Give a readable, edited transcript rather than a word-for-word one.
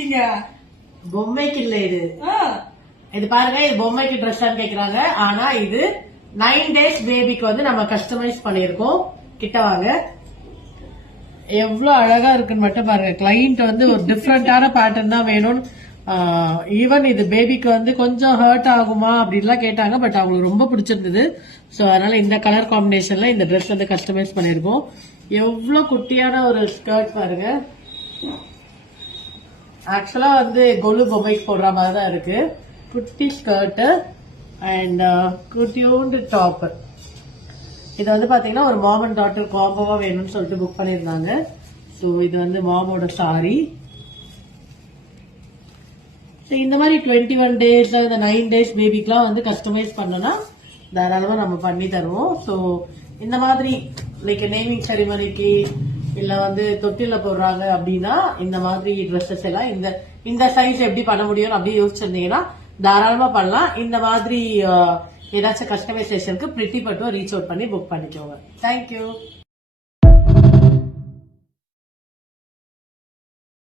மாத்திட்டீங்க. பொம்மைக்கு இல்ல இது. இது பாருங்க, இது பொம்மைக்கு ட்ரெஸ் கேக்குறாங்க. ஆனா இது 9 days பேபிக்கு வந்து நம்ம கஸ்டமைஸ் பண்ணிருக்கோம். கிட்ட வாங்க, எவ்வளவு அழகா இருக்குன்னு மட்டும் பாருங்க. கிளைண்ட் வந்து ஒரு டிஃப்ரெண்டான பேட்டர்ன் தான் வேணும். ஈவன் இது பேபிக்கு வந்து கொஞ்சம் ஹர்ட் ஆகுமா அப்படின்லாம் கேட்டாங்க. பட் அவங்களுக்கு ரொம்ப பிடிச்சிருந்தது. சோ அதனால இந்த கலர் காம்பினேஷன்ல இந்த ட்ரெஸ் வந்து கஸ்டமைஸ் பண்ணிருக்கோம். எவ்வளவு குட்டியான ஒரு ஸ்கர்ட் பாருங்க. ஆக்சுவலா வந்து கொலு பொம்மைக்கு போடுற மாதிரி தான் இருக்கு. குட்டி ஸ்கர்ட் அண்ட் குட்டியோண்டு டாப். இது வந்து பாத்தீங்கன்னா ஒரு மாம் அண்ட் டாட்டர் காம்போவா வேணும்னு சொல்லிட்டு புக் பண்ணிருந்தாங்க. சோ இது வந்து மாமோட சாரி. இந்த மாதிரி 21 days இந்த 9 days பேபிக்குலாம் வந்து கஸ்டமைஸ் பண்ணனா தாராளமா நம்ம பண்ணி தருவோம். சோ இந்த மாதிரி லைக் நேமிங் செரிமனிக்கு இல்ல வந்து தொட்டில போடுறாங்க அப்படின்னா இந்த மாதிரி ட்ரெஸ்ஸஸ் எல்லாம் இந்த சைஸ் எப்படி பண்ண முடியும் அப்படி யோசிச்சிருந்தீங்கன்னா தாராளமா பண்ணலாம். இந்த மாதிரி ஏதாச்சும் கஸ்டமைசேஷனுக்கு பிரிட்டி பட்டும் ரீச் அவுட் பண்ணி புக் பண்ணிக்கோங்க. தேங்க்யூ.